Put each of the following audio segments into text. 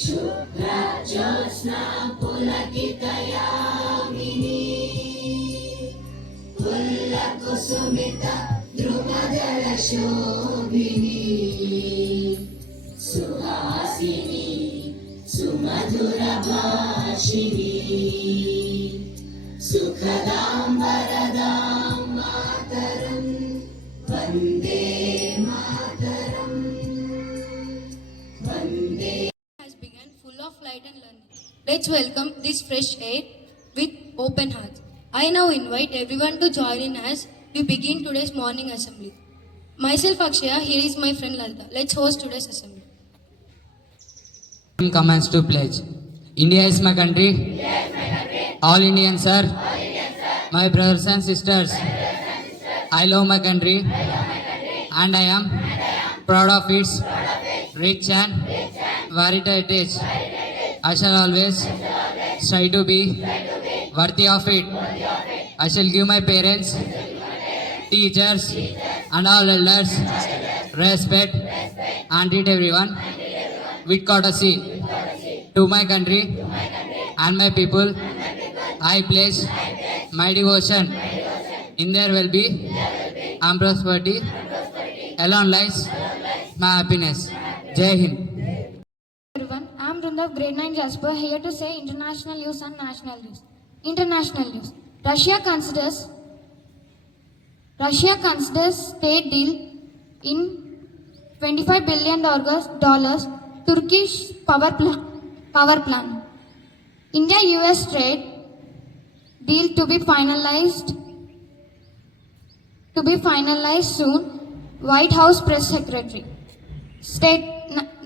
शुभ्रज्योत्स्ना पुलकितयामिनी पुल्लकुसुमिता द्रुमदलशोभिनी सुहासिनी सुमधुरभाषिणी सुखदां वरदां मातरं वन्दे मातरम् वन्दे has begun full of light and learning. Let's welcome this fresh air with open hearts. I now invite everyone to join in as we begin today's morning assembly. Myself Akshaya, here is my friend Lalita. Let's host today's assembly. Commands to pledge. India is my country. India is my country. All Indians are. My brothers and sisters. I love my country. And I am proud of its rich and varied heritage. I shall always strive to be worthy of it. I shall give my parents, teachers, and all elders respect and treat everyone with courtesy. To my country and my people, I pledge my devotion. In their well-being and prosperity alone lies my happiness. Jai Hind. Everyone, I am Brenda of Grade-IX Jasper, here to say international news and national news. International news. Russia considers state deal in $25 billion Turkish power plan. India-US trade deal to be finalized soon. White House press secretary.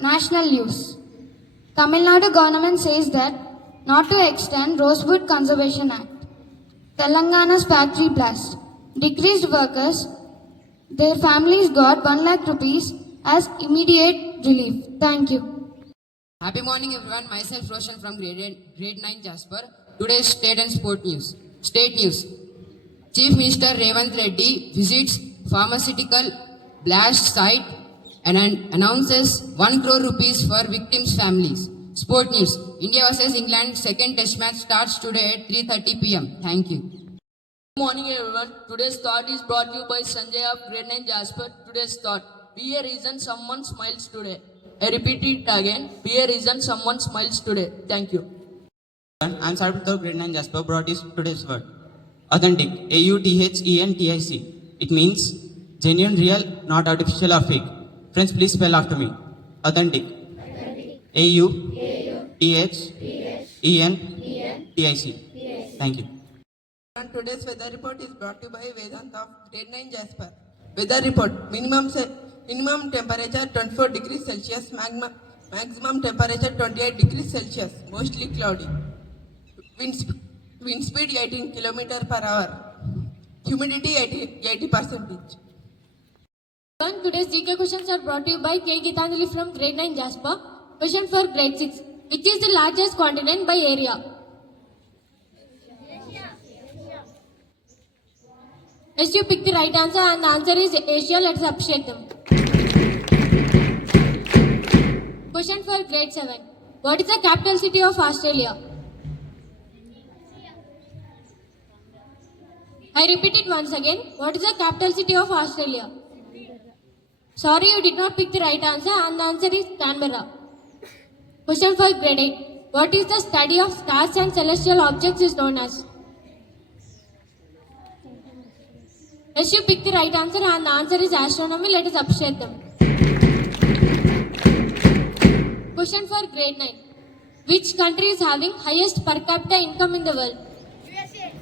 National news. Tamil Nadu government says that not to extend Rosewood Conservation Act. Telangana's factory blast. Decreased workers. Their families got 1 lakh rupees as immediate relief. Thank you. Happy morning, everyone. Myself Roshan from Grade-IX Jasper. Today's state and sport news. State news. Chief Minister Revanth Reddy visits pharmaceutical blast site and announces 1 crore rupees for victims' families. Sport news. India vs England second test match starts today at 3:30 p.m. Thank you. Good morning, everyone. Today's thought is brought to you by Sanjay of Grade-IX Jasper. Today's thought: be a reason someone smiles today. I repeat it again: be a reason someone smiles today. Thank you. I'm Sarvit of Grade-IX Jasper. Brought is today's word: authentic. AUTHENTIC. It means genuine, real, not artificial or fake. Friends, please spell after me. Authentic. AUTHENTIC. Thank you. And today's weather report is brought to you by Vedant of Grade-IX Jasper. Weather report: minimum temperature 24 degrees Celsius, maximum temperature 28 degrees Celsius, mostly cloudy. Wind speed 18 km per hour. Humidity 80%. Today's GK questions are brought to you by K. Gitanjali from Grade-IX Jasper. Question for Grade 6. Which is the largest continent by area? Yes, you pick the right answer and the answer is Asia. Let's appreciate them. Question for Grade 7. What is the capital city of Australia? I repeat it once again. What is the capital city of Australia? Sorry, you did not pick the right answer and the answer is Canberra. Question for Grade 8. What is the study of stars and celestial objects is known as? Yes, you pick the right answer and the answer is astronomy. Let us appreciate them. Question for Grade 9. Which country is having highest per capita income in the world? USA.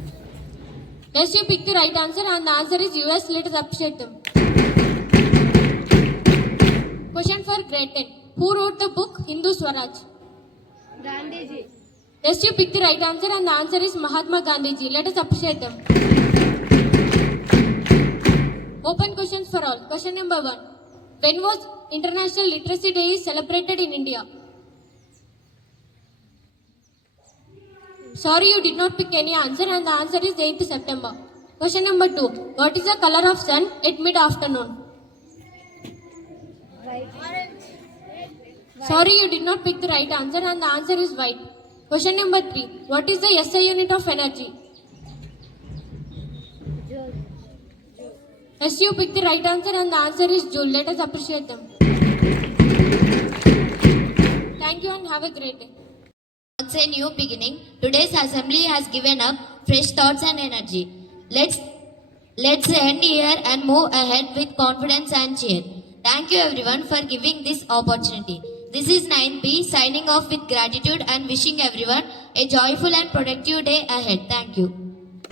Yes, you pick the right answer and the answer is US. Let us appreciate them. Question for Grade 10. Who wrote the book Hindu Swaraj? Gandhiji. Yes, you pick the right answer and the answer is Mahatma Gandhiji. Let us appreciate them. Open questions for all. Question number 1. When was International Literacy Day celebrated in India? Sorry, you did not pick any answer, and the answer is 8th September. Question number 2. What is the color of sun at mid-afternoon? Sorry, you did not pick the right answer, and the answer is white. Question number 3. What is the SI unit of energy? Yes, you picked the right answer, and the answer is joule. Let us appreciate them. Thank you and have a great day. It's a new beginning. Today's assembly has given up fresh thoughts and energy. Let's end here and move ahead with confidence and cheer. Thank you everyone for giving this opportunity. This is 9B signing off with gratitude and wishing everyone a joyful and productive day ahead. Thank you.